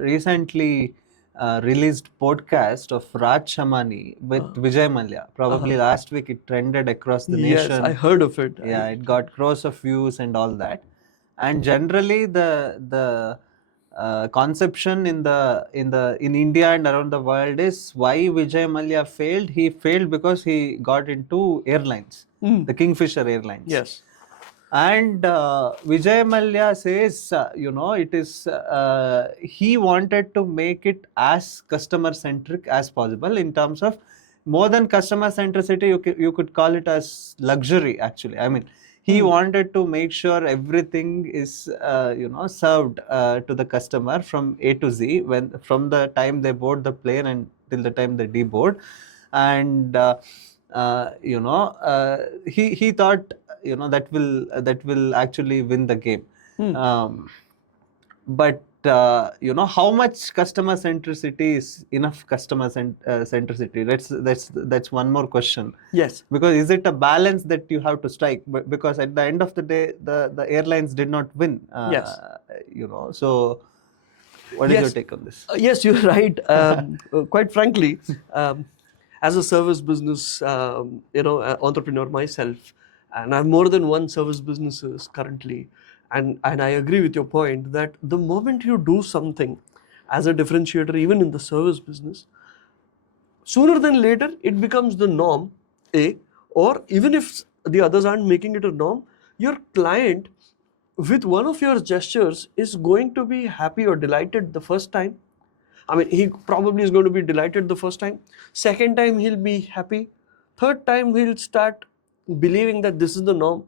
Recently released podcast of Raj Shamani with Vijay Mallya. Probably last week it trended across the Yes, nation. I heard of it. Yeah, it got crores of views and all that. And generally, the conception in India and around the world is why Vijay Mallya failed. He failed because he got into airlines, the Kingfisher Airlines. Yes. And Vijay Mallya says, it is, he wanted to make it as customer centric as possible in terms of more than customer centricity, you could call it as luxury actually. I mean, he wanted to make sure everything is, served to the customer from A to Z, from the time they board the plane and till the time they deboard. And, he thought, that will actually win the game. But how much customer centricity is enough customer centricity? That's one more question. Yes. Because is it a balance that you have to strike? Because at the end of the day, the airlines did not win. Yes. So what is your take on this? Yes, you're right. Quite frankly, as a service business, entrepreneur myself, and I have more than one service businesses currently, and I agree with your point that the moment you do something as a differentiator, even in the service business, sooner than later it becomes the norm, or even if the others aren't making it a norm, your client with one of your gestures is going to be happy or delighted the first time. I mean, he probably is going to be delighted the first time. Second time, he'll be happy. Third time, he'll start believing that this is the norm.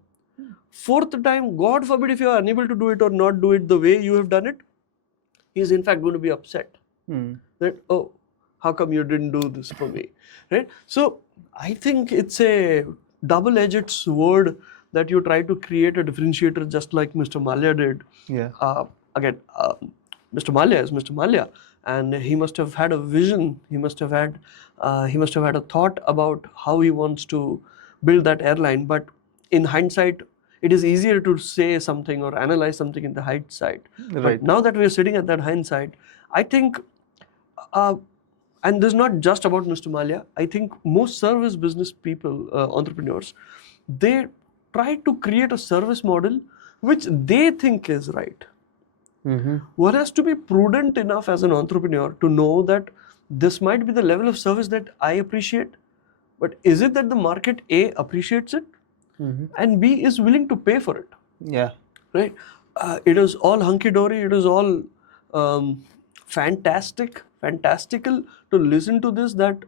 Fourth time, God forbid if you are unable to do it or not do it the way you have done it, he is in fact going to be upset. That, oh, how come you didn't do this for me? Right? So, I think it's a double-edged sword that you try to create a differentiator just like Mr. Mallya did. Yeah. Again, Mr. Mallya is Mr. Mallya. And he must have had a vision. He must have had a thought about how he wants to build that airline. But in hindsight, it is easier to say something or analyze something in the hindsight. Right. But now that we are sitting at that hindsight, I think, and this is not just about Mr. Mallya. I think most service business people, entrepreneurs, they try to create a service model which they think is right. One has to be prudent enough as an entrepreneur to know that this might be the level of service that I appreciate, but is it that the market A appreciates it and B is willing to pay for it? Yeah. Right? It is all hunky-dory, it is all fantastical to listen to this, that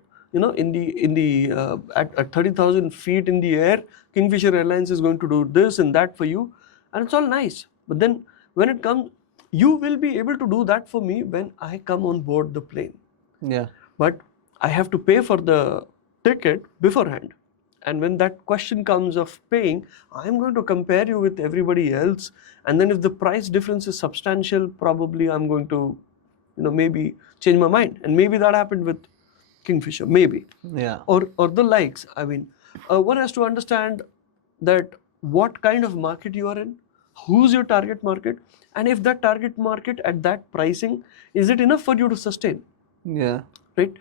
at 30,000 feet in the air, Kingfisher Airlines is going to do this and that for you, and it's all nice. But then when it comes, you will be able to do that for me when I come on board the plane. Yeah. But I have to pay for the ticket beforehand. And when that question comes of paying, I'm going to compare you with everybody else. And then if the price difference is substantial, probably I'm going to, maybe change my mind. And maybe that happened with Kingfisher, maybe. Yeah. Or the likes. I mean, one has to understand that what kind of market you are in, who's your target market, and if that target market at that pricing, is it enough for you to sustain? Yeah. Right?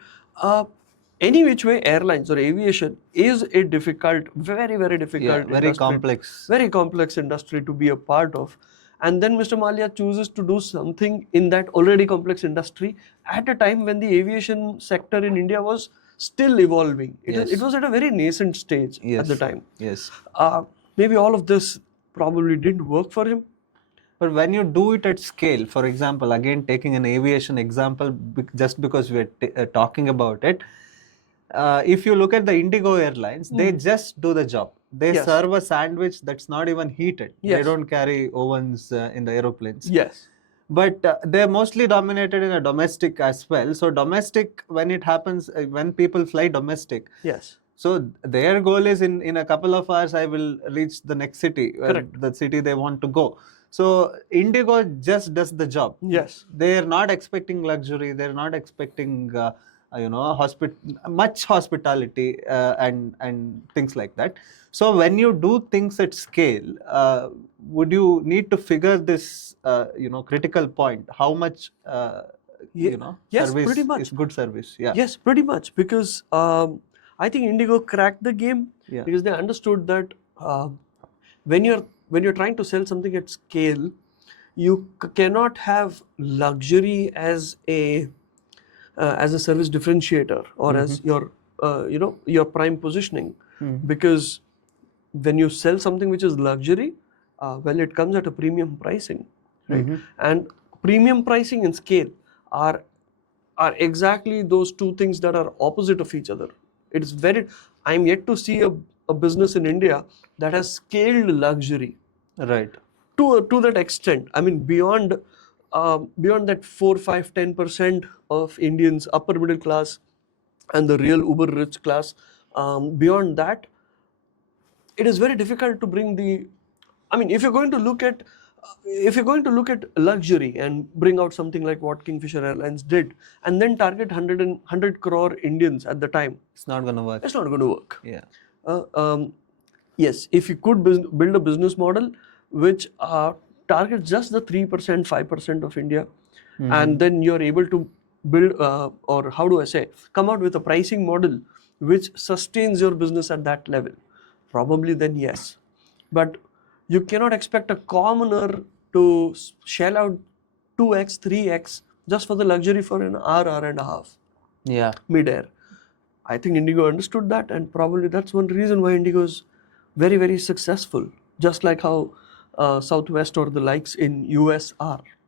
Any which way, airlines or aviation is a difficult, very, very difficult, very complex. Very complex industry to be a part of. And then Mr. Mallya chooses to do something in that already complex industry at a time when the aviation sector in India was still evolving. It was at a very nascent stage at the time. Yes. Maybe all of this probably didn't work for him. But when you do it at scale, for example, again taking an aviation example, just because we're talking about it, if you look at the Indigo Airlines, they just do the job. They serve a sandwich that's not even heated. They don't carry ovens in the aeroplanes. Yes. But they're mostly dominated in a domestic as well. So domestic, when it happens, when people fly domestic. Yes. So their goal is in a couple of hours, I will reach the next city, the city they want to go. So Indigo just does the job. Yes. They are not expecting luxury. They're not expecting much hospitality, and things like that. So when you do things at scale, would you need to figure this critical point, how much Ye- yes, service pretty much. is good service? Yeah. Yes, pretty much, because I think Indigo cracked the game Yeah. because they understood that when you're trying to sell something at scale, you cannot have luxury as a service differentiator or as your your prime positioning, because when you sell something which is luxury, well, it comes at a premium pricing, right? And premium pricing and scale are exactly those two things that are opposite of each other. It's very, I'm yet to see a business in India that has scaled luxury Right. to that extent. I mean, beyond that 4, 5, 10% of Indians, upper middle class, and the real uber rich class, beyond that, it is very difficult to bring the. I mean, if you're going to look at luxury and bring out something like what Kingfisher Airlines did, and then target 100 crore Indians at the time, It's not gonna work. it's not going to work. Yeah. Uh, um, yes, if you could build a business model which targets just the 3%, 5% of India, and then you're able to build, or how do I say, come out with a pricing model which sustains your business at that level, probably then yes. But you cannot expect a commoner to shell out 2x, 3x just for the luxury for an hour and a half Yeah. mid-air. I think Indigo understood that, and probably that's one reason why Indigo is very, very successful, just like how Southwest or the likes in US are.